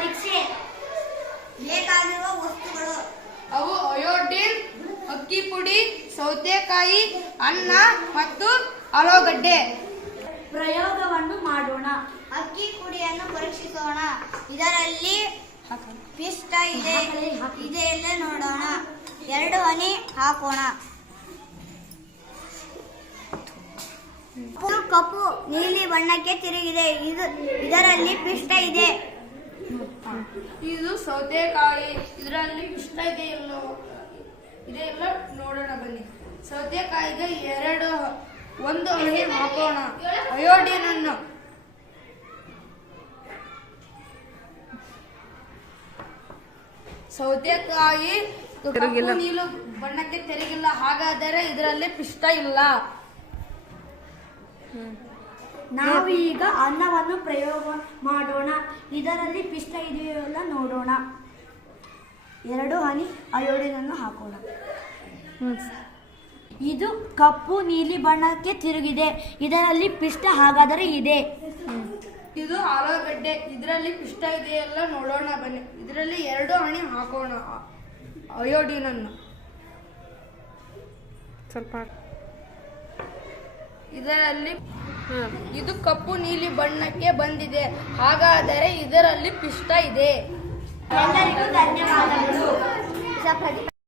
ಪರೀಕ್ಷೆ. ಬೇಕಾಗಿರುವ ವಸ್ತುಗಳು. ಅವು ಅಯೋಡಿನ್ ಅಕ್ಕಿ ಪುಡಿ ಸೌತೆಕಾಯಿ ಅನ್ನ ಮತ್ತು ಆಲೂಗಡ್ಡೆ. ಪ್ರಯೋಗವನ್ನು ಮಾಡೋಣ. ಅಕ್ಕಿ ಪುಡಿಯನ್ನು ಪರೀಕ್ಷಿಸೋಣ. ಇದರಲ್ಲಿ ಪಿಷ್ಟ ಇದೆ. ಇದೆ ಎಲ್ಲ ನೋಡೋಣ. ಎರಡು ಹನಿ ಹಾಕೋಣ. ಕಪ್ಪು ನೀಲಿ ಬಣ್ಣಕ್ಕೆ ತಿರುಗಿದೆ. ಇದು ಇದರಲ್ಲಿ ಪಿಷ್ಟ ಇದೆ. ಇದು ಸೌತೆಕಾಯಿ ಇದರಲ್ಲಿ ಇಷ್ಟ ಇದೆ ಎಲ್ಲೋ ಇದೆ ಎಲ್ಲ ನೋಡೋಣ ಬನ್ನಿ. ಸೌತೆಕಾಯಿಗೆ ಎರಡು ಒಂದು ಹನಿ ಹಾಕೋಣ. ಅಯೋಡಿನ್ ಅನ್ನು ಸೌತೆಕಾಯಿ ನೀಲು ಬಣ್ಣಕ್ಕೆ ತೆರಿಗಿಲ್ಲ. ಹಾಗಾದರೆ ಇದರಲ್ಲಿ ಪಿಷ್ಟ ಇಲ್ಲ. ನಾವು ಈಗ ಅನ್ನವನ್ನು ಪ್ರಯೋಗ ಮಾಡೋಣ. ಇದರಲ್ಲಿ ಪಿಷ್ಟ ಇದೆಯೋ ಎಲ್ಲ ನೋಡೋಣ. ಎರಡು ಹನಿ ಅಯೋಡಿನನ್ನು ಹಾಕೋಣ. ಇದು ಕಪ್ಪು ನೀಲಿ ಬಣ್ಣಕ್ಕೆ ತಿರುಗಿದೆ. ಇದರಲ್ಲಿ ಪಿಷ್ಟ ಹಾಗಾದರೆ ಇದೆ. ಇದು ಆಲೂಗಡ್ಡೆ. ಇದರಲ್ಲಿ ಪಿಷ್ಟ ಇದೆಯಲ್ಲ ನೋಡೋಣ ಬನ್ನಿ. ಇದರಲ್ಲಿ ಎರಡು ಹಣಿ ಹಾಕೋಣ. ಅಯೋಡಿನನ್ನು. ಸ್ವಲ್ಪ ಇದರಲ್ಲಿ ಇದು ಕಪ್ಪು ನೀಲಿ ಬಣ್ಣಕ್ಕೆ ಬಂದಿದೆ. ಹಾಗಾದರೆ ಇದರಲ್ಲಿ ಪಿಷ್ಟ ಇದೆ. ಎಲ್ಲರಿಗೂ ಧನ್ಯವಾದಗಳು.